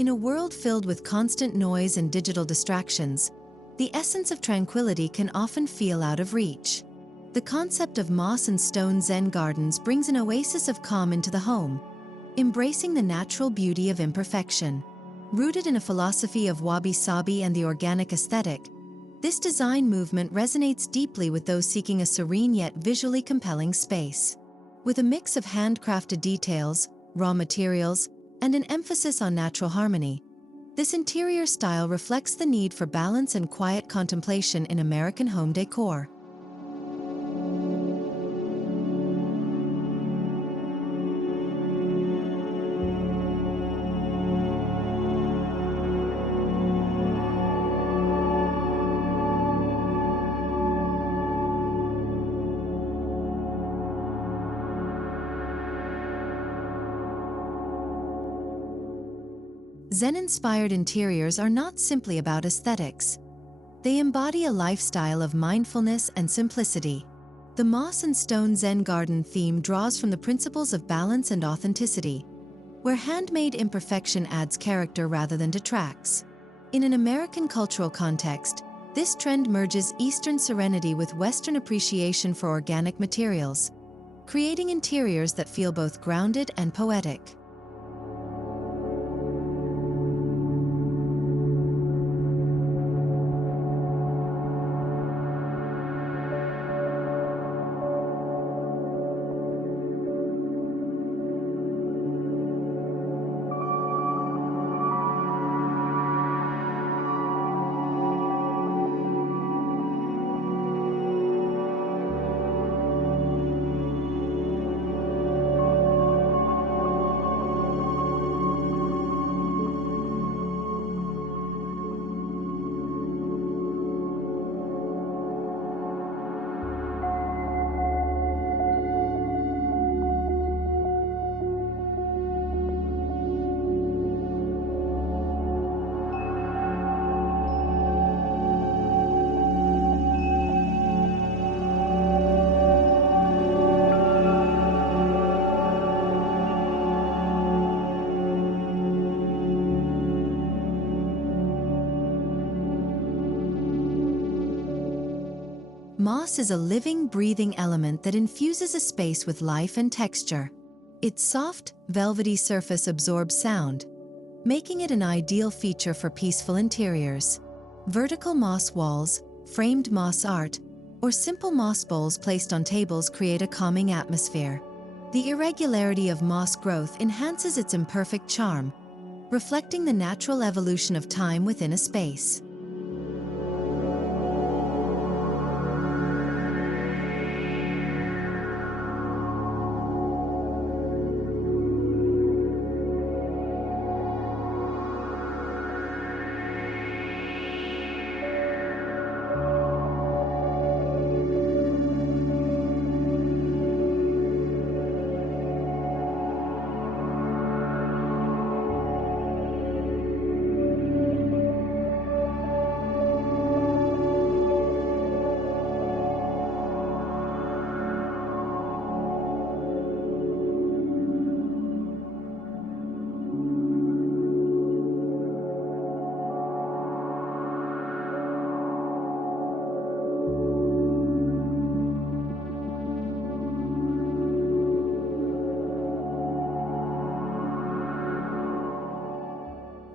In a world filled with constant noise and digital distractions, the essence of tranquility can often feel out of reach. The concept of moss and stone Zen gardens brings an oasis of calm into the home, embracing the natural beauty of imperfection. Rooted in a philosophy of wabi-sabi and the organic aesthetic, this design movement resonates deeply with those seeking a serene yet visually compelling space. With a mix of handcrafted details, raw materials, and an emphasis on natural harmony, this interior style reflects the need for balance and quiet contemplation in American home decor. Zen-inspired interiors are not simply about aesthetics. They embody a lifestyle of mindfulness and simplicity. The moss and stone Zen garden theme draws from the principles of balance and authenticity, where handmade imperfection adds character rather than detracts. In an American cultural context, this trend merges Eastern serenity with Western appreciation for organic materials, creating interiors that feel both grounded and poetic. Moss is a living, breathing element that infuses a space with life and texture. Its soft, velvety surface absorbs sound, making it an ideal feature for peaceful interiors. Vertical moss walls, framed moss art, or simple moss bowls placed on tables create a calming atmosphere. The irregularity of moss growth enhances its imperfect charm, reflecting the natural evolution of time within a space.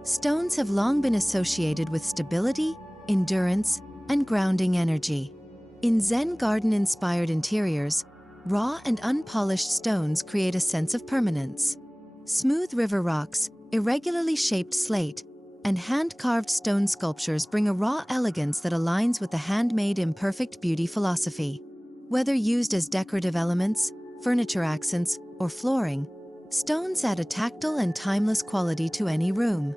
Stones have long been associated with stability, endurance, and grounding energy. In Zen garden-inspired interiors, raw and unpolished stones create a sense of permanence. Smooth river rocks, irregularly shaped slate, and hand-carved stone sculptures bring a raw elegance that aligns with the handmade imperfect beauty philosophy. Whether used as decorative elements, furniture accents, or flooring, stones add a tactile and timeless quality to any room.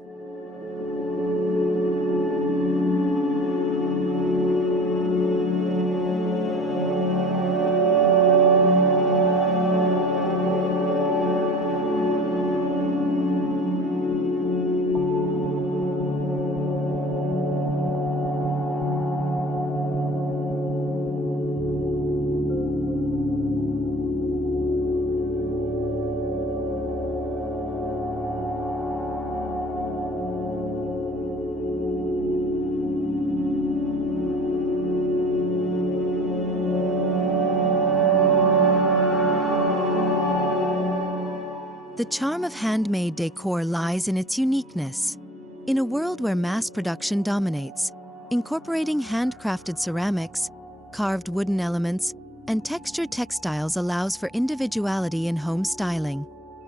The charm of handmade decor lies in its uniqueness. In a world where mass production dominates, incorporating handcrafted ceramics, carved wooden elements, and textured textiles allows for individuality in home styling.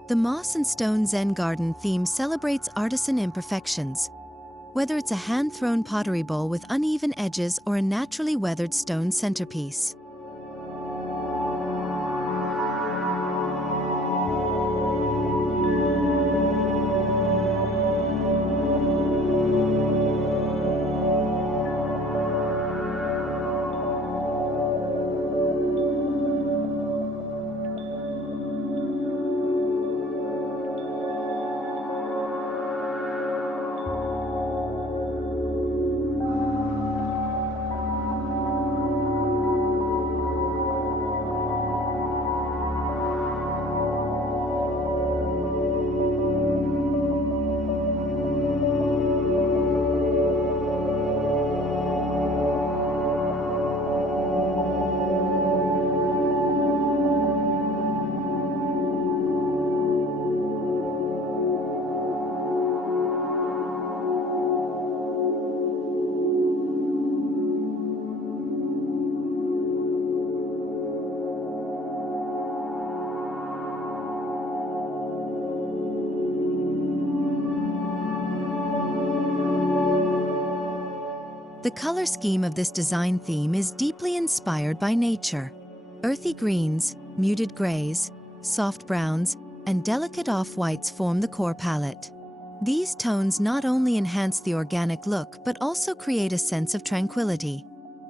The Moss and Stone Zen Garden theme celebrates artisan imperfections. Whether it's a hand-thrown pottery bowl with uneven edges or a naturally weathered stone centerpiece. The color scheme of this design theme is deeply inspired by nature. Earthy greens, muted grays, soft browns, and delicate off-whites form the core palette. These tones not only enhance the organic look but also create a sense of tranquility.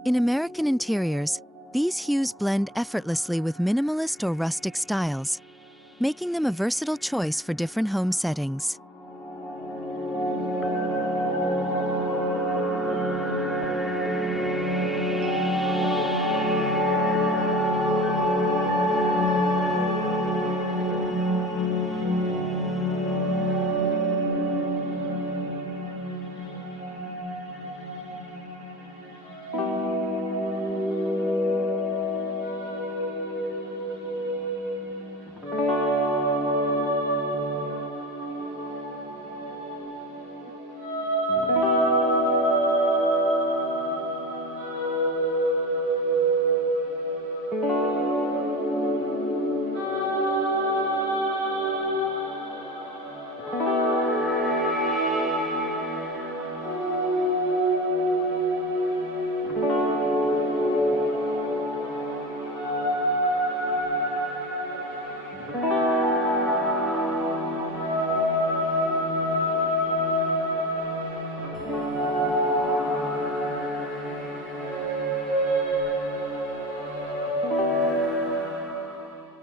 In American interiors, these hues blend effortlessly with minimalist or rustic styles, making them a versatile choice for different home settings.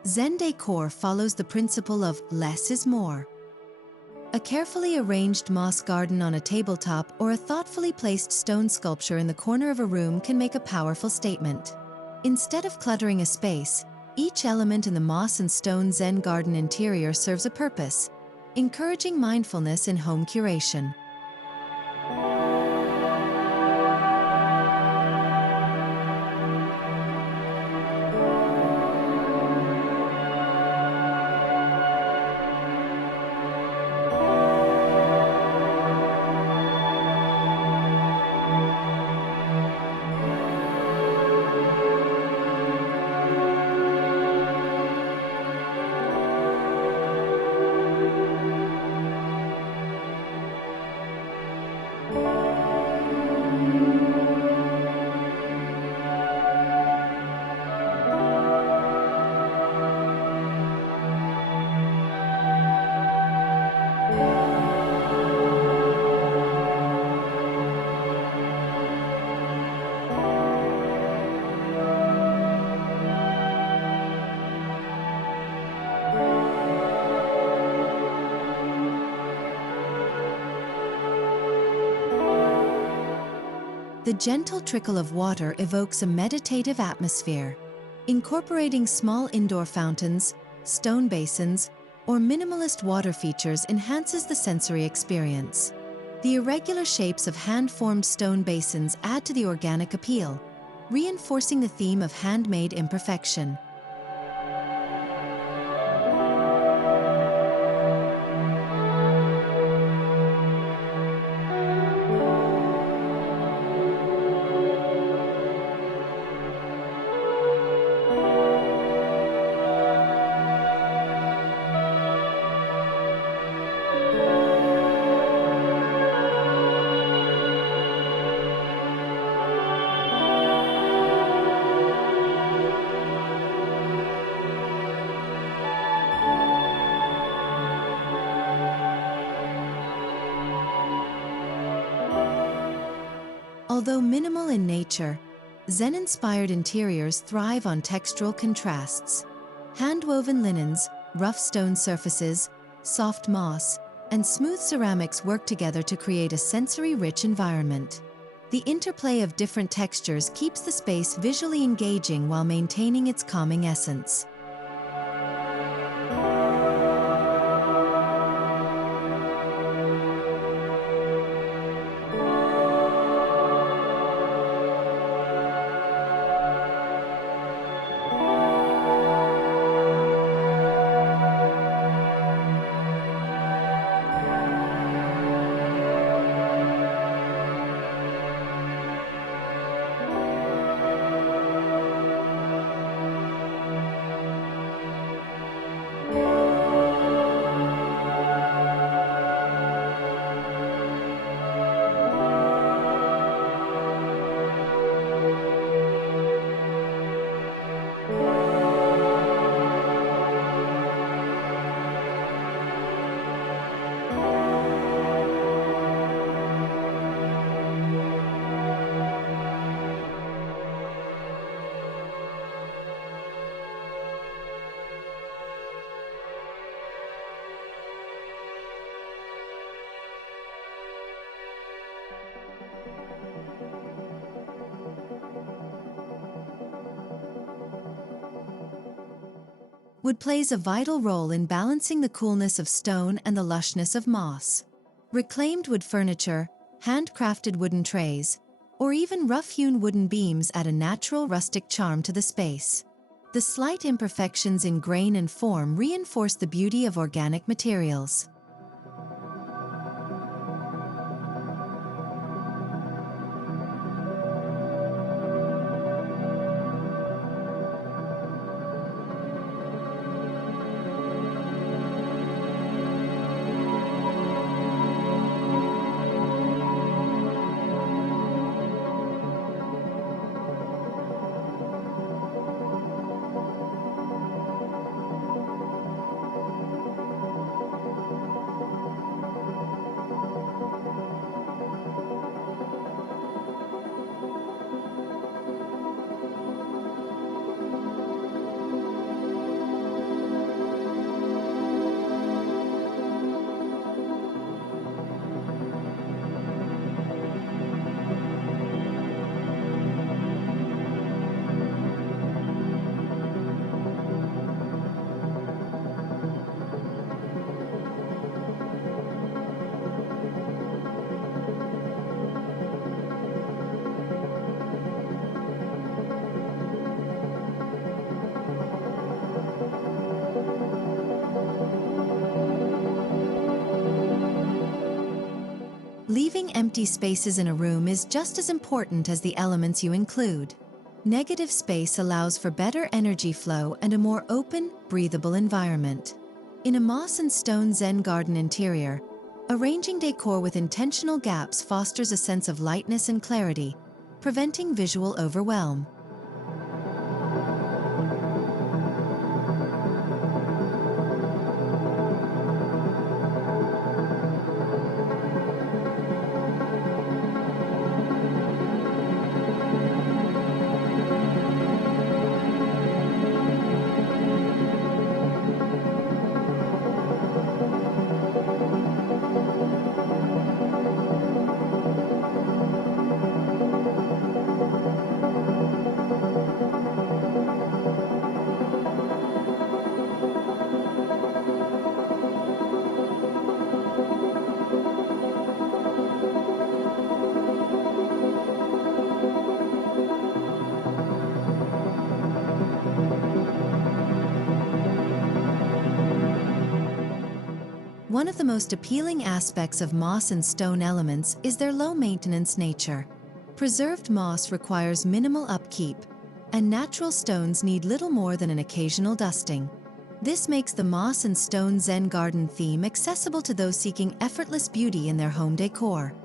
Zen decor follows the principle of less is more. A carefully arranged moss garden on a tabletop or a thoughtfully placed stone sculpture in the corner of a room can make a powerful statement. Instead of cluttering a space, each element in the moss and stone Zen garden interior serves a purpose, encouraging mindfulness in home curation. The gentle trickle of water evokes a meditative atmosphere. Incorporating small indoor fountains, stone basins, or minimalist water features enhances the sensory experience. The irregular shapes of hand-formed stone basins add to the organic appeal, reinforcing the theme of handmade imperfection. Although minimal in nature, Zen-inspired interiors thrive on textural contrasts. Hand-woven linens, rough stone surfaces, soft moss, and smooth ceramics work together to create a sensory-rich environment. The interplay of different textures keeps the space visually engaging while maintaining its calming essence. Wood plays a vital role in balancing the coolness of stone and the lushness of moss. Reclaimed wood furniture, handcrafted wooden trays, or even rough-hewn wooden beams add a natural rustic charm to the space. The slight imperfections in grain and form reinforce the beauty of organic materials. Leaving empty spaces in a room is just as important as the elements you include. Negative space allows for better energy flow and a more open, breathable environment. In a moss and stone Zen garden interior, arranging decor with intentional gaps fosters a sense of lightness and clarity, preventing visual overwhelm. One of the most appealing aspects of moss and stone elements is their low-maintenance nature. Preserved moss requires minimal upkeep, and natural stones need little more than an occasional dusting. This makes the moss and stone Zen garden theme accessible to those seeking effortless beauty in their home decor.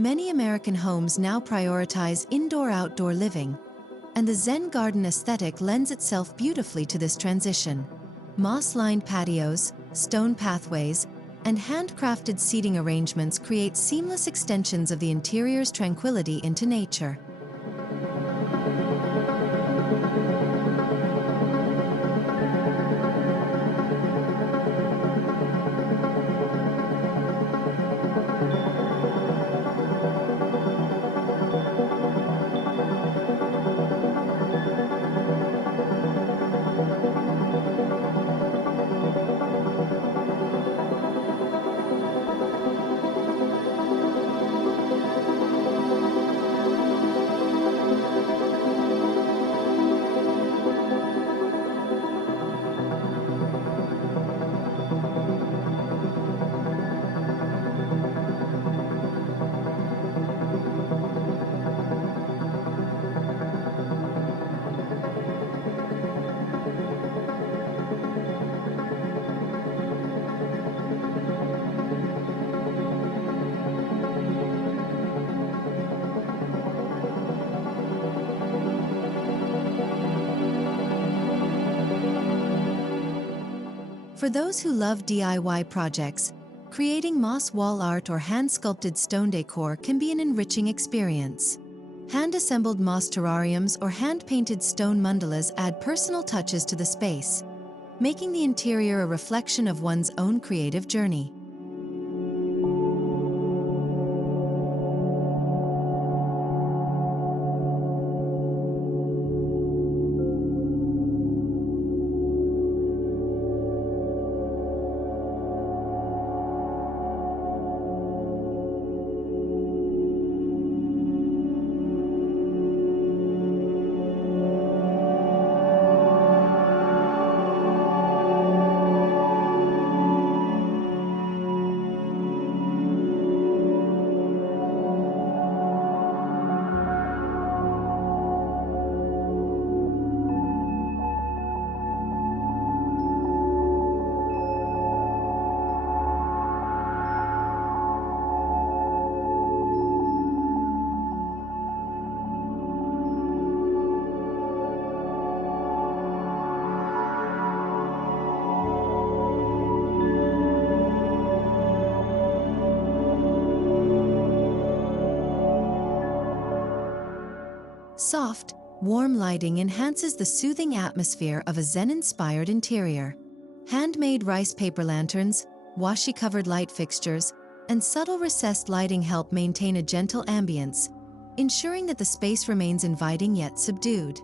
Many American homes now prioritize indoor-outdoor living, and the Zen garden aesthetic lends itself beautifully to this transition. Moss-lined patios, stone pathways, and handcrafted seating arrangements create seamless extensions of the interior's tranquility into nature. For those who love DIY projects, creating moss wall art or hand-sculpted stone decor can be an enriching experience. Hand-assembled moss terrariums or hand-painted stone mandalas add personal touches to the space, making the interior a reflection of one's own creative journey. Soft, warm lighting enhances the soothing atmosphere of a Zen-inspired interior. Handmade rice paper lanterns, washi-covered light fixtures, and subtle recessed lighting help maintain a gentle ambience, ensuring that the space remains inviting yet subdued.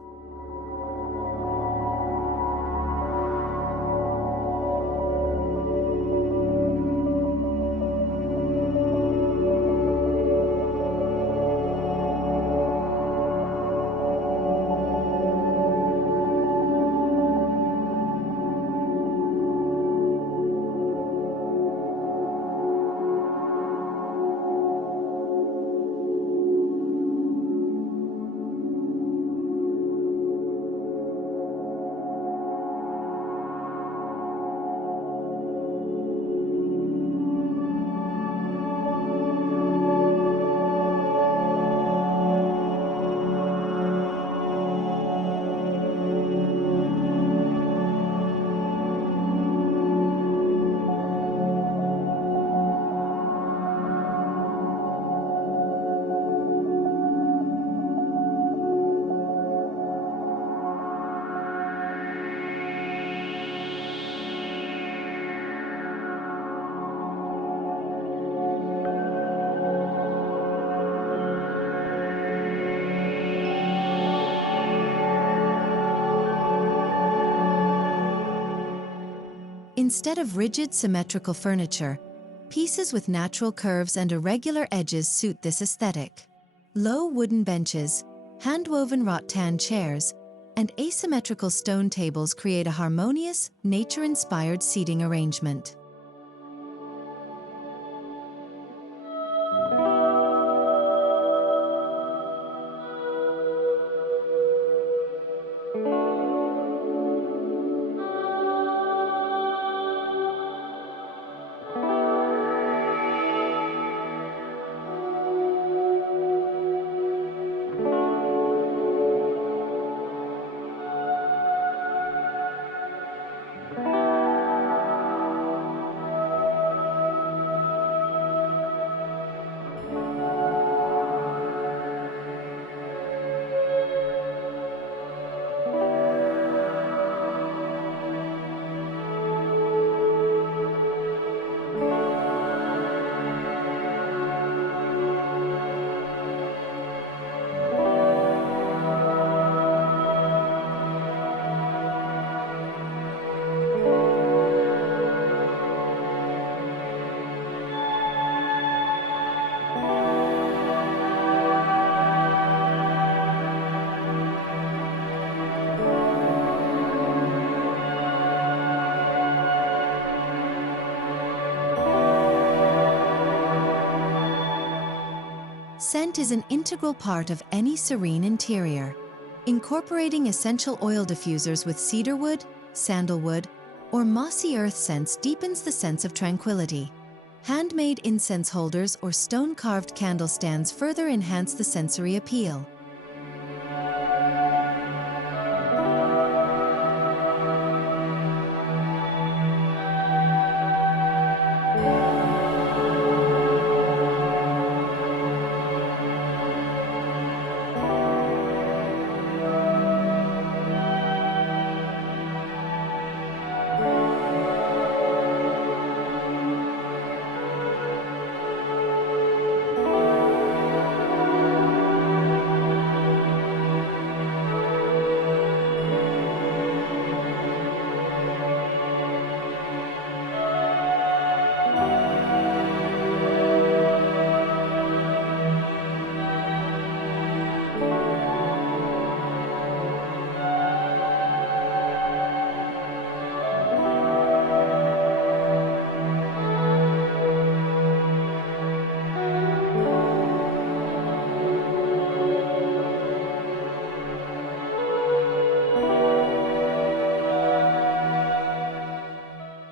Instead of rigid, symmetrical furniture, pieces with natural curves and irregular edges suit this aesthetic. Low wooden benches, hand-woven rattan chairs, and asymmetrical stone tables create a harmonious, nature-inspired seating arrangement. Scent is an integral part of any serene interior. Incorporating essential oil diffusers with cedarwood, sandalwood, or mossy earth scents deepens the sense of tranquility. Handmade incense holders or stone-carved candle stands further enhance the sensory appeal.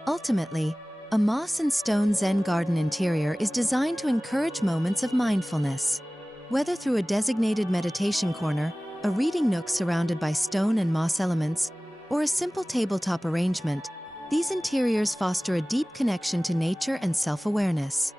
Ultimately, a moss and stone Zen garden interior is designed to encourage moments of mindfulness. Whether through a designated meditation corner, a reading nook surrounded by stone and moss elements, or a simple tabletop arrangement, these interiors foster a deep connection to nature and self-awareness.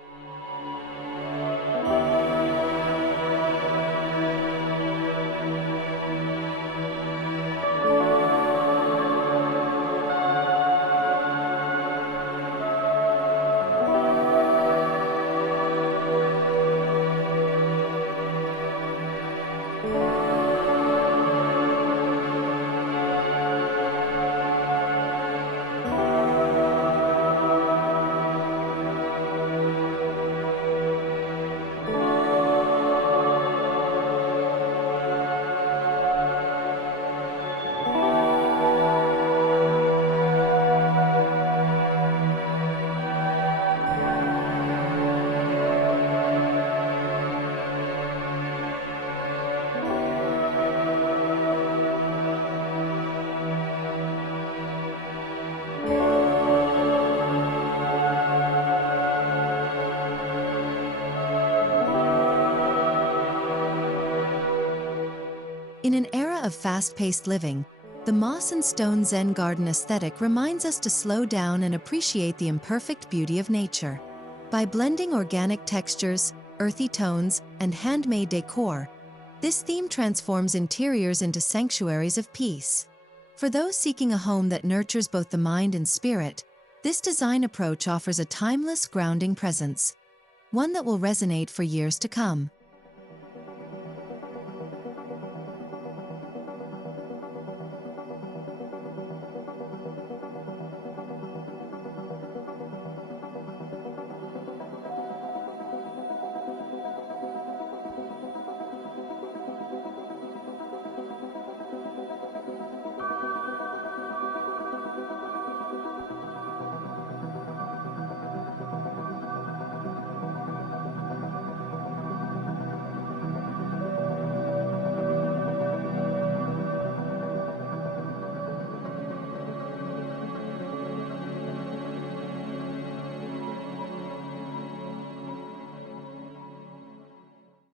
In an era of fast-paced living, the moss and stone Zen garden aesthetic reminds us to slow down and appreciate the imperfect beauty of nature. By blending organic textures, earthy tones, and handmade decor, this theme transforms interiors into sanctuaries of peace. For those seeking a home that nurtures both the mind and spirit, this design approach offers a timeless, grounding presence, one that will resonate for years to come.